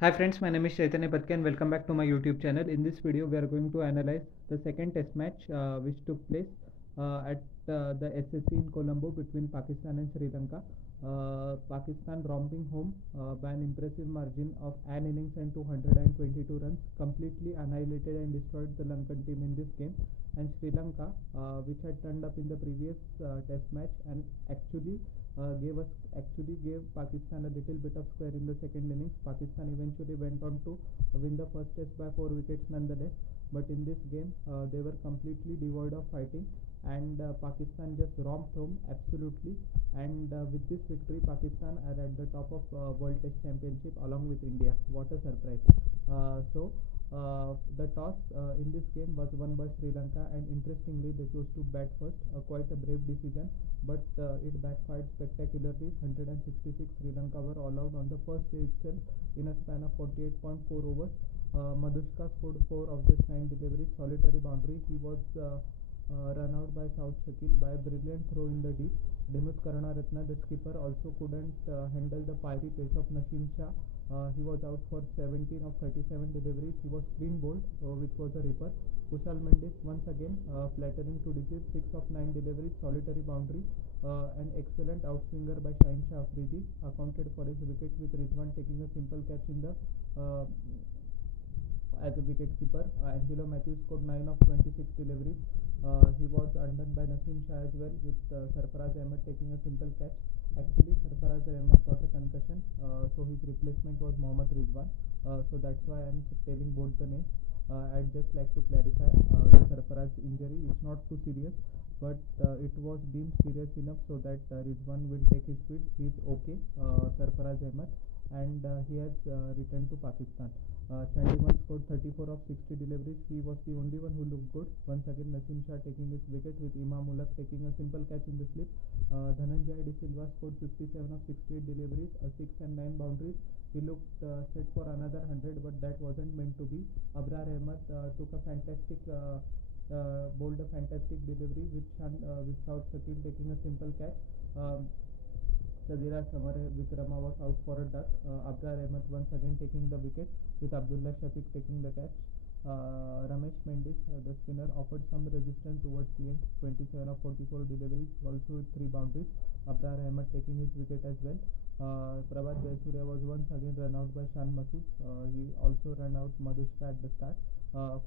Hi friends, my name is Chaitanya Patke and welcome back to my YouTube channel. In this video, we are going to analyze the second test match which took place at the SSC in Colombo between Pakistan and Sri Lanka. Pakistan romping home by an impressive margin of an innings and 222 runs, completely annihilated and destroyed the Lankan team in this game. And Sri Lanka, which had turned up in the previous test match and actually gave Pakistan a little bit of square in the second innings. Pakistan eventually went on to win the first test by 4 wickets nonetheless. But in this game, they were completely devoid of fighting, and Pakistan just romped home absolutely. And with this victory, Pakistan are at the top of World Test Championship along with India. What a surprise! The toss in this game was won by Sri Lanka, and interestingly, they chose to bat first. Quite a brave decision, but it backfired spectacularly. 166 Sri Lanka were all out on the first day itself in a span of 48.4 overs. Madushka scored 4 of just 9 deliveries, solitary boundary. He was run out by South Shakil by a brilliant throw in the deep. Dimuth Karunaratne, the skipper, also couldn't handle the fiery pace of Naseem Shah. He was out for 17 of 37 deliveries. He was clean bowled, which was a ripper. Kushal Mendis once again flattering to deceive, 6 of 9 deliveries, solitary boundary. An excellent outswinger by Shaheen Shah Afridi accounted for his wicket, with Rizwan taking a simple catch in the as a wicketkeeper. Angelo Matthews scored 9 of 26 deliveries. He was undone by Naseem Shah as well, with Sarfaraz Ahmed taking a simple catch. Actually, Sarfaraz Ahmed got a concussion, so his replacement was Mohammad Rizwan. So that's why I'm telling both the names. I'd just like to clarify the Sarfaraz injury is not too serious, but it was deemed serious enough so that Rizwan will take his field. He is okay, Sarfaraz Ahmed, and he has returned to Pakistan. Chandimal scored 34 of 60 deliveries. He was the only one who looked good. Once again, Naseem Shah taking his wicket, with Imam Ulaq taking a simple catch in the slip. Dhananjay De Silva scored 57 of 68 deliveries, 6 and 9 boundaries. He looked set for another 100, but that wasn't meant to be. Abrar Ahmed bowled a fantastic delivery with South Shakil taking a simple catch. Sadira Samare Vikrama was out for a duck. Abrar Ahmed once again taking the wicket, with Abdullah Shafiq taking the catch. Ramesh Mendis, the spinner, offered some resistance towards the end. 27 of 44 deliveries, also with 3 boundaries. Abrar Ahmed taking his wicket as well. Prabhat Jayasuriya was once again run out by Shan Masood. He also ran out Madushka at the start.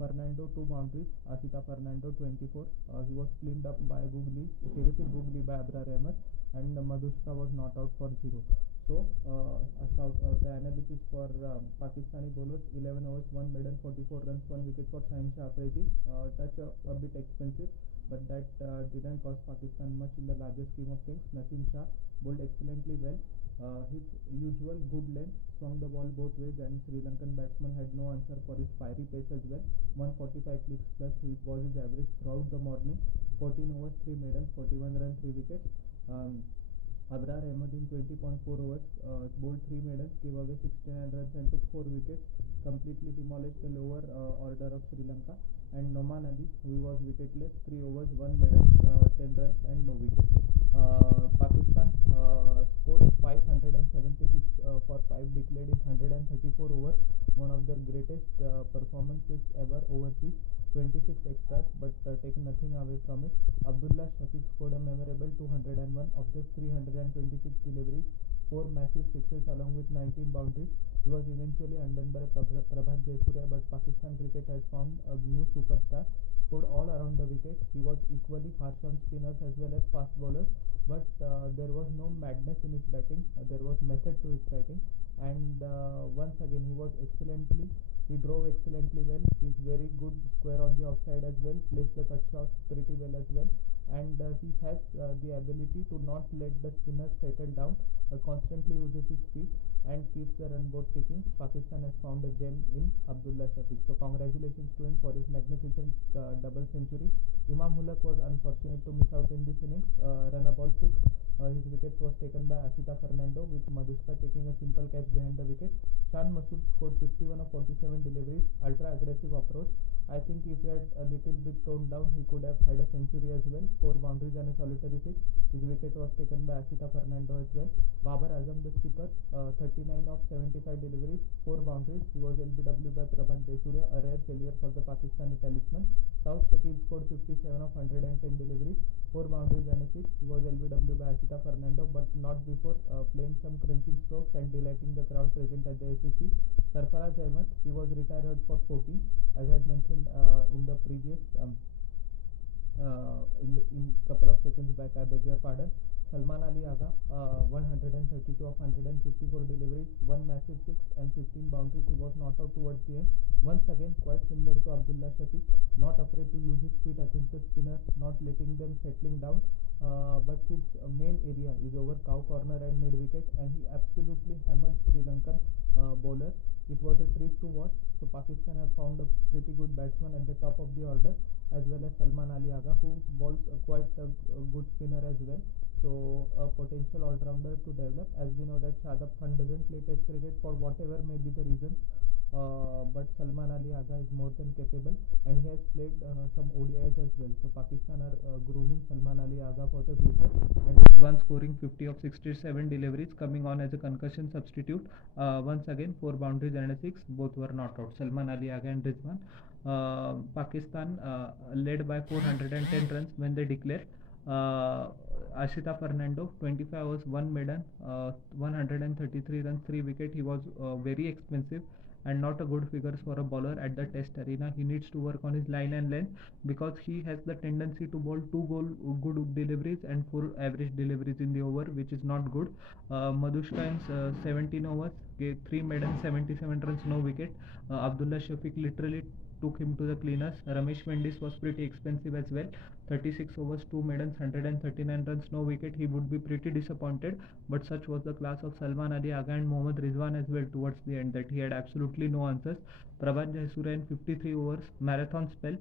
Fernando 2 boundaries. Asita Fernando 24. He was cleaned up by terrific Googly by Abrar Ahmed, and Madushka was not out for 0. So the analysis for Pakistani bowlers: 11 overs, 1 maiden, 44 runs, 1 wicket for Shaheen Shah Afridi. Touch a bit expensive, but that didn't cost Pakistan much in the larger scheme of things. Naseem Shah bowled excellently well. His usual good length swung the ball both ways, and Sri Lankan batsman had no answer for his fiery pace as well. 145 clicks plus was his average throughout the morning. 14 overs, 3 maidens, 41 runs, 3 wickets. Abrar Ahmed in 20.4 overs bowled 3 maidens, gave away 69 runs and took 4 wickets, completely demolished the lower order of Sri Lanka. And Noman Ali, who was wicketless, 3 overs, 1 maiden, 10 runs and no wicket. Pakistan scored 576 for 5 declared in 134 overs, one of their greatest performances ever overseas. 26 extras, but take nothing away from it. Abdullah Shafiq scored a memorable 201 of just 326 deliveries, 4 massive sixes along with 19 boundaries. He was eventually undone by Prabhat Jayasuriya, but Pakistan cricket has found a new superstar. Scored all around the wicket. He was equally harsh on spinners as well as fast bowlers, but there was no madness in his batting. There was method to his batting, and once again he drove excellently well. He's very good square on the offside as well. Plays the cut shot pretty well as well, and he has the ability to not let the spinners settle down. Constantly uses his feet and keeps the run board ticking. Pakistan has found a gem in Abdullah Shafiq. So congratulations to him for his magnificent double century. Imam Ulaq was unfortunate to miss out in this innings. Run a ball 6. His wicket was taken by Asita Fernando, with Madushka taking a simple catch behind the wicket. Shan Masood scored 51 of 47 deliveries, ultra aggressive approach. I think if he had a little bit toned down, he could have had a century as well. 4 boundaries and a solitary 6. His wicket was taken by Asita Fernando as well. Babar Azam, the skipper, 39 of 75 deliveries, 4 boundaries. He was LBW by Prabhat Jayasuriya, a rare failure for the Pakistani talisman. Saud Shakib scored 57 of 110 deliveries, 4 boundaries and a 6. He was LBW by Asita Fernando, but not before playing some crunching strokes and delighting the crowd present at the SSC. Sarfaraz Ahmed, he was retired for 14, as I had mentioned in the previous in couple of seconds back, I beg your pardon. Salman Ali Agha, 132 of 154 deliveries, 1 massive 6 and 15 boundaries. He was not out towards the end. Once again, quite similar to Abdullah Shafiq, not afraid to use his feet against the spinner, not letting them settling down. But his main area is over cow corner and mid wicket, and he absolutely hammered Sri Lankan bowlers. It was a treat to watch. So Pakistan have found a pretty good batsman at the top of the order, as well as Salman Ali Agha, who bowls quite a good spinner as well. So a potential all-rounder to develop, as we know that Shadab Khan doesn't play test cricket for whatever may be the reasons, but Salman Ali Agha is more than capable, and he has played some ODIs as well. So Pakistan are grooming Salman Ali Agha for the future, and Rizwan scoring 50 of 67 deliveries, coming on as a concussion substitute. Once again, 4 boundaries and a 6, both were not out, Salman Ali Agha and Rizwan. Pakistan led by 410 runs when they declare. Ashita Fernando, 25 overs, 1 maiden, 133 runs, 3 wicket. He was very expensive and not a good figures for a bowler at the test arena. He needs to work on his line and length, because he has the tendency to bowl 2 good deliveries and 4 average deliveries in the over, which is not good. Madushka in 17 overs gave 3 maiden, 77 runs, no wicket. Abdullah Shafiq literally took him to the cleaners. Ramesh Mendis was pretty expensive as well. 36 overs, 2 maidens, 139 runs, no wicket. He would be pretty disappointed, but such was the class of Salman Ali Agha and Mohammad Rizwan as well towards the end, that he had absolutely no answers. Prabhat Jayasuriya in 53 overs, marathon spell.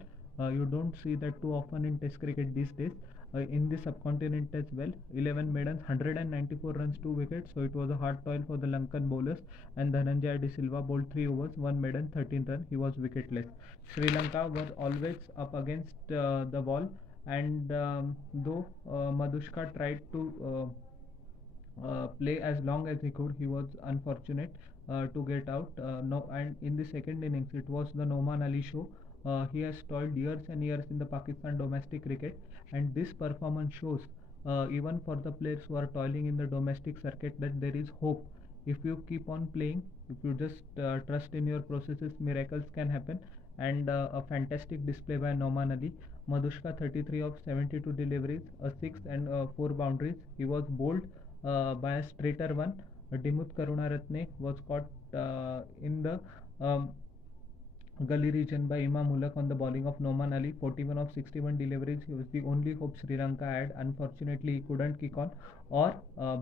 You don't see that too often in test cricket these days. In the subcontinent as well, 11 maidens, 194 runs, 2 wickets. So it was a hard toil for the Lankan bowlers, and Dhananjaya De Silva bowled 3 overs, 1 maiden, 13 runs. He was wicketless. Sri Lanka were always up against the wall, and though Madushka tried to play as long as he could, he was unfortunate to get out. No, and in the second innings, it was the Noman Ali show. He has toiled years and years in the Pakistan domestic cricket, and this performance shows, even for the players who are toiling in the domestic circuit, that there is hope. If you keep on playing, if you just trust in your processes, miracles can happen. And a fantastic display by Noman Ali. Madushka, 33 of 72 deliveries, a 6 and 4 boundaries. He was bowled by a straighter one. Dimuth Karunaratne was caught in the gully region by Imam Ulak on the bowling of Noman Ali. 41 of 61 deliveries. He was the only hope Sri Lanka had. Unfortunately, he couldn't kick on or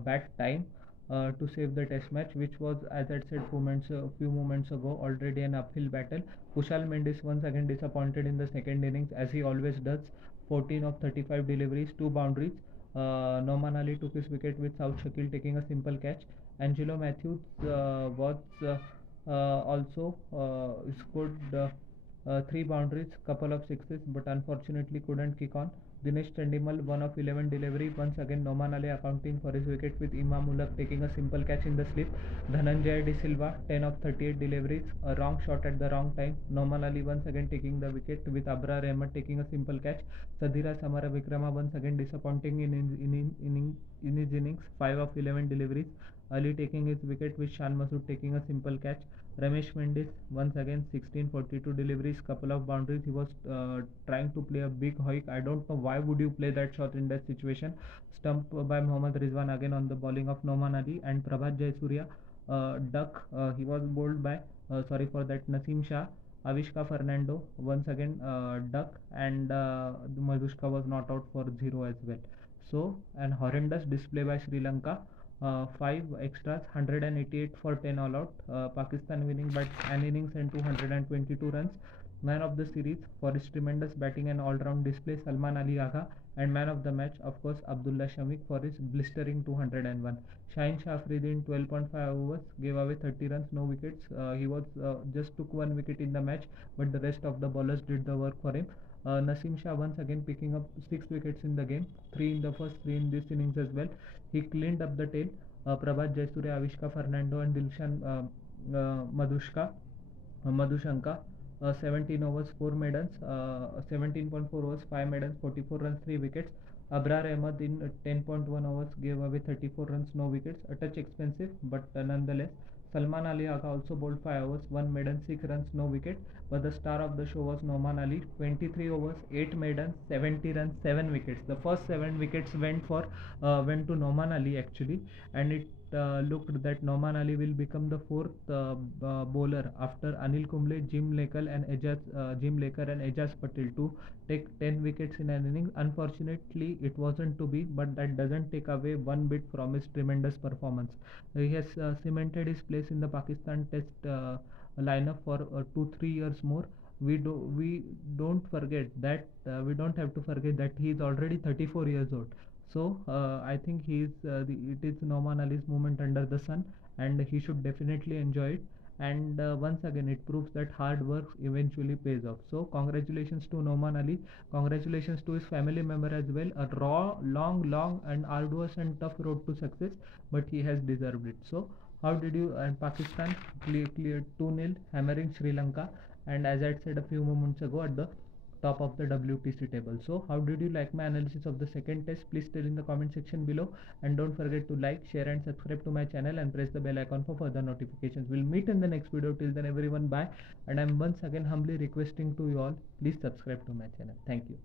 bat time to save the test match, which was, as I said few moments ago, already an uphill battle. Kushal Mendis once again disappointed in the second innings, as he always does. 14 of 35 deliveries, 2 boundaries. Noman Ali took his wicket with Saud Shakil taking a simple catch. Angelo Matthews was also scored 3 boundaries, couple of sixes, but unfortunately couldn't kick on. Dinesh Chandimal, 1 of 11 delivery. Once again, Noman Ali accounting for his wicket with Imam Ulak taking a simple catch in the slip. Dhananjaya De Silva, 10 of 38 deliveries, a wrong shot at the wrong time. Noman Ali once again taking the wicket with Abrar Ahmed taking a simple catch. Sadhira Samara Vikrama once again disappointing in his innings, 5 of 11 deliveries. Ali taking his wicket with Shan Masood taking a simple catch. Ramesh Mendis once again 1642 deliveries, couple of boundaries. He was trying to play a big hoik. I don't know why would you play that shot in that situation. Stump by Mohammad Rizwan again on the bowling of Noman Ali. And Prabhat Jayasuriya, duck. He was bowled by sorry for that, Naseem Shah. Avishka Fernando once again duck, and Madushka was not out for 0 as well. So an horrendous display by Sri Lanka. 5 extras, 188 for 10 all out. Pakistan winning by an innings and 222 runs. Man of the series for his tremendous batting and all-round display, Salman Ali Agha. And man of the match, of course, Abdullah Shamik for his blistering 201. Shaheen Shah Afridi in 12.5 overs gave away 30 runs, no wickets. He was just took one wicket in the match, but the rest of the bowlers did the work for him. Naseem Shah once again picking up 6 wickets in the game, 3 in the first, 3 in this innings as well. He cleaned up the tail. Prabhat Jayasuriya, Avishka Fernando and Dilshan Madhushanka, 17 overs, 4 maidens, 17.4 overs, 5 maidens, 44 runs, 3 wickets. Abrar Ahmed in 10.1 overs gave away 34 runs, no wickets. A touch expensive, but nonetheless. Salman Ali Agha also bowled 5 overs, 1 maiden, 6 runs, no wicket. But the star of the show was Noman Ali, 23 overs, 8 maidens, 70 runs, 7 wickets. The first 7 wickets went to Noman Ali actually, and it looked that Noman Ali will become the fourth bowler after Anil Kumble, Jim Laker and Ejaz Patel to take 10 wickets in an innings. Unfortunately, it wasn't to be, but that doesn't take away one bit from his tremendous performance. He has cemented his place in the Pakistan Test lineup for 2-3 years more. We don't forget that we don't have to forget that he is already 34 years old. So I think it is Noman Ali's moment under the sun, and he should definitely enjoy it. And once again, it proves that hard work eventually pays off. So congratulations to Noman Ali. Congratulations to his family member as well. A long, and arduous and tough road to success, but he has deserved it. So how did you and Pakistan cleared 2-0, hammering Sri Lanka, and as I said a few moments ago, at the top of the WTC table. So how did you like my analysis of the second test? Please tell in the comment section below, and don't forget to like, share and subscribe to my channel and press the bell icon for further notifications. We'll meet in the next video. Till then everyone, bye, and I'm once again humbly requesting to you all, please subscribe to my channel. Thank you.